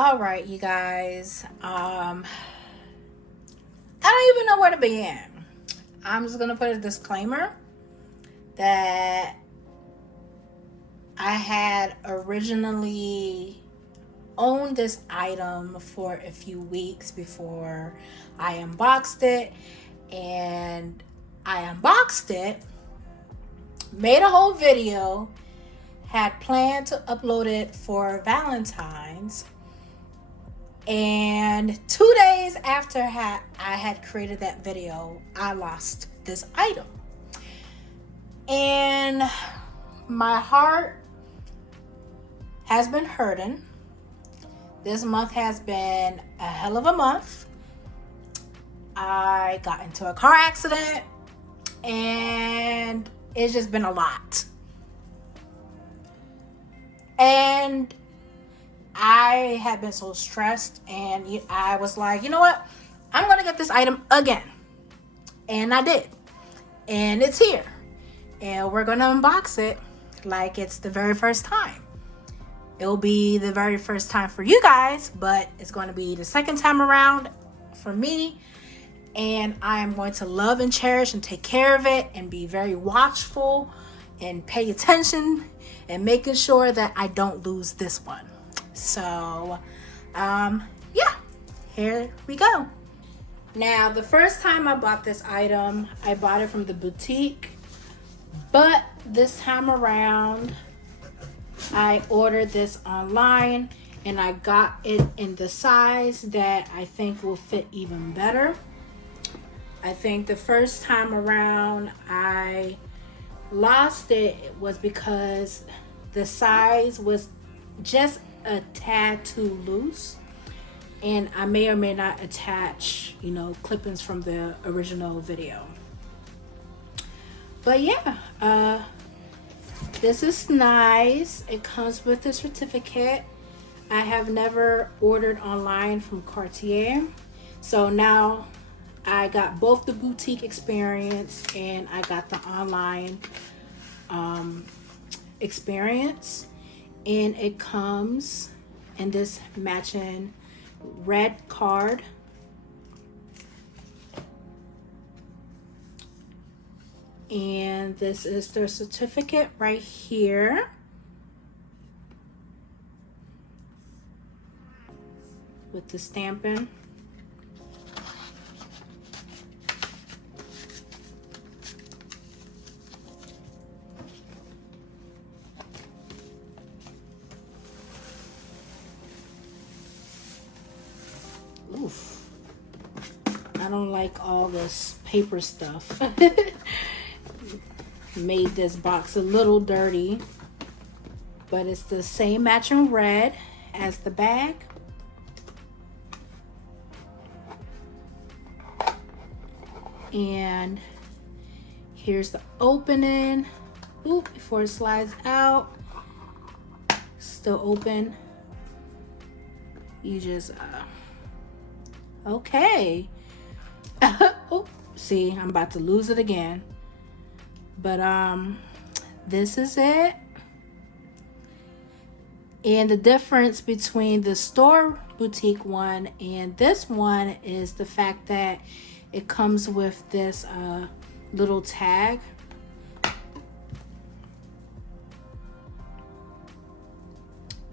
All right, you guys. I don't even know where to begin. I'm just gonna put a disclaimer that I had originally owned this item for a few weeks before I unboxed it, and I unboxed it, made a whole video, had planned to upload it for Valentine's. And 2 days after I had created that video, I lost this item. And my heart has been hurting. This month has been a hell of a month. I got into a car accident and it's just been a lot. And I had been so stressed, and I was like, you know what? I'm going to get this item again. And I did. And it's here. And we're going to unbox it like it's the very first time. It'll be the very first time for you guys, but it's going to be the second time around for me. And I am going to love and cherish and take care of it and be very watchful and pay attention and making sure that I don't lose this one. So, yeah, here we go. Now, the first time I bought this item, I bought it from the boutique, but this time around, I ordered this online and I got it in the size that I think will fit even better. I think the first time around I lost it was because the size was just a tad too loose, and I may or may not attach clippings from the original video. But yeah, this is nice. It comes with a certificate. I have never ordered online from Cartier, so now I got both the boutique experience and I got the online experience. And it comes in this matching red card. And this is their certificate right here. With the stamping. Oof. I don't like all this paper stuff. Made this box a little dirty, but it's the same matching red as the bag. And here's the opening. Oop, before it slides out. Still open. You just okay. Oh, see, I'm about to lose it again. But this is it. And the difference between the store boutique one and this one is the fact that it comes with this little tag.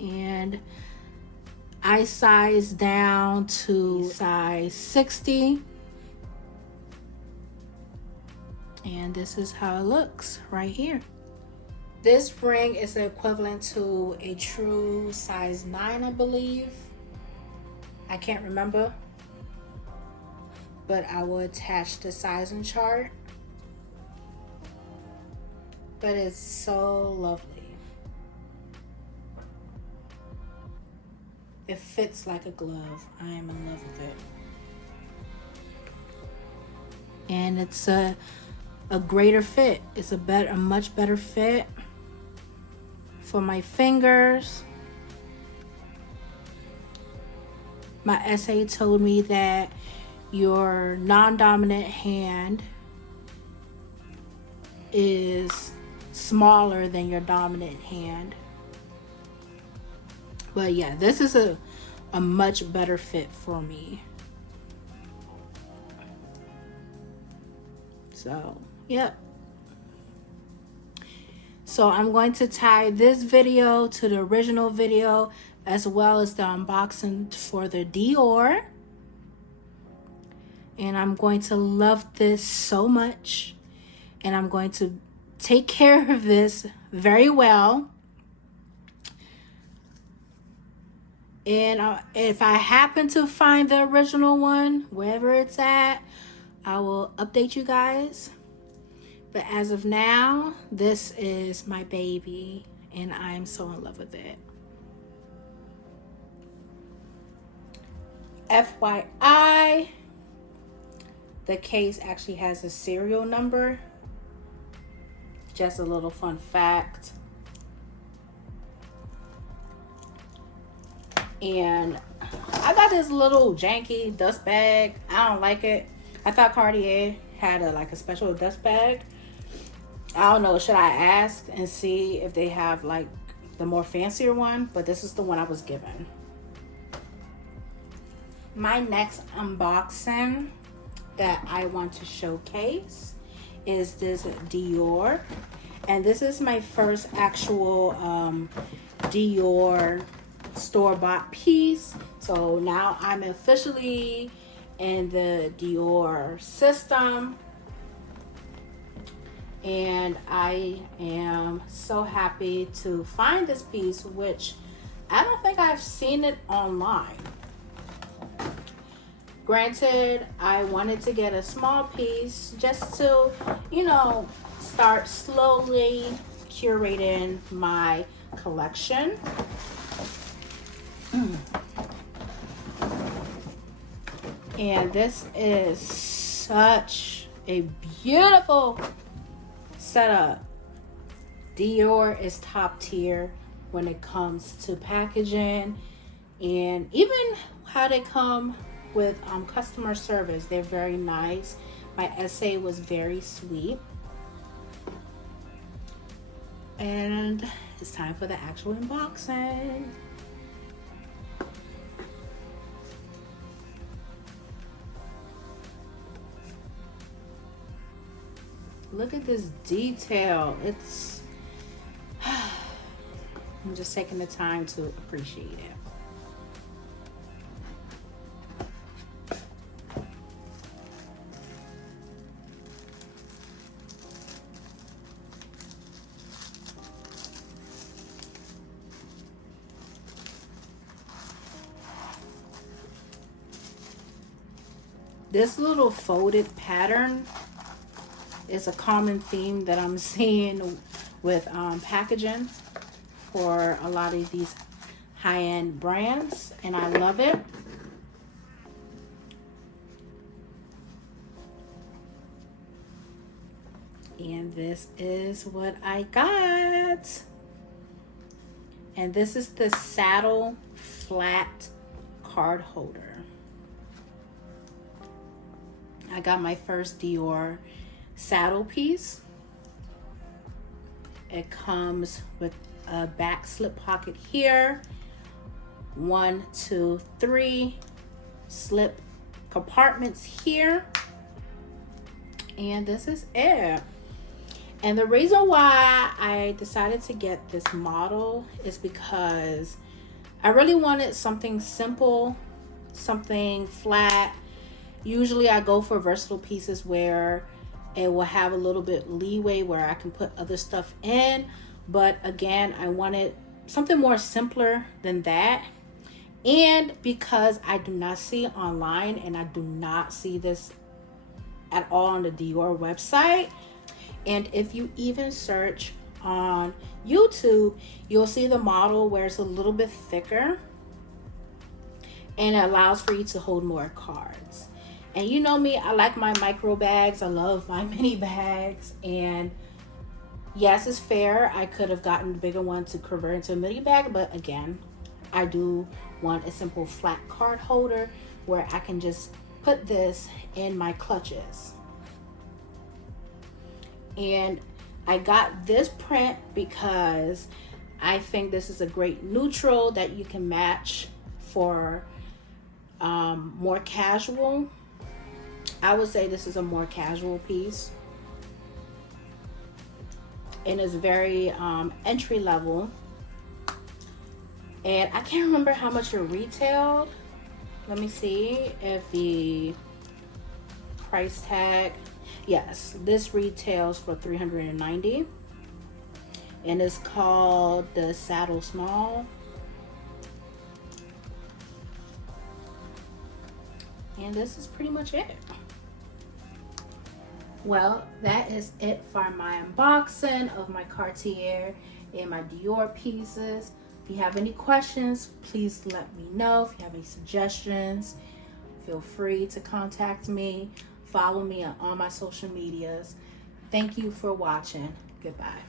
And I sized down to size 60. And this is how it looks right here. This ring is equivalent to a true size 9, I believe. I can't remember. But I will attach the sizing chart. But it's so lovely. It fits like a glove. I am in love with it. And it's a greater fit. It's a much better fit for my fingers. My essay told me that your non-dominant hand is smaller than your dominant hand. But yeah, this is a a much better fit for me. So, yep. So I'm going to tie this video to the original video, as well as the unboxing for the Dior. And I'm going to love this so much. And I'm going to take care of this very well. And if I happen to find the original one, wherever it's at, I will update you guys. But as of now, this is my baby, and I'm so in love with it. FYI, the case actually has a serial number. Just a little fun fact. And I got this little janky dust bag. I don't like it. I thought Cartier had a special dust bag. I don't know, should I ask and see if they have like the more fancier one? But this is the one I was given. My next unboxing that I want to showcase is this Dior. And this is my first actual Dior store-bought piece. So now I'm officially in the Dior system, and I am so happy to find this piece, which I don't think I've seen it online. Granted, I wanted to get a small piece just to, start slowly curating my collection. And this is such a beautiful setup. Dior is top tier when it comes to packaging, and even how they come with customer service. They're very nice. My essay was very sweet. And it's time for the actual unboxing. Look at this detail. I'm just taking the time to appreciate it. This little folded pattern is a common theme that I'm seeing with packaging for a lot of these high-end brands, and I love it. And this is what I got. And this is the saddle flat card holder. I got my first Dior saddle piece. It comes with a back slip pocket here, 1, 2, 3 slip compartments here, and this is it. And the reason why I decided to get this model is because I really wanted something simple, something flat. Usually I go for versatile pieces where it will have a little bit leeway where I can put other stuff in. But again, I wanted something more simpler than that. And because I do not see it online, and I do not see this at all on the Dior website, and if you even search on YouTube, you'll see the model where it's a little bit thicker and it allows for you to hold more cards. And you know me, I like my micro bags. I love my mini bags. And yes, it's fair. I could have gotten the bigger one to convert into a mini bag. But again, I do want a simple flat card holder where I can just put this in my clutches. And I got this print because I think this is a great neutral that you can match for more casual, I would say this is a more casual piece. And it's very entry level. And I can't remember how much it retailed. Let me see if the price tag. Yes, this retails for $390. And it's called the Saddle Small. And this is pretty much it. Well, that is it for my unboxing of my Cartier and my Dior pieces. If you have any questions, please let me know. If you have any suggestions, feel free to contact me. Follow me on all my social medias. Thank you for watching. Goodbye.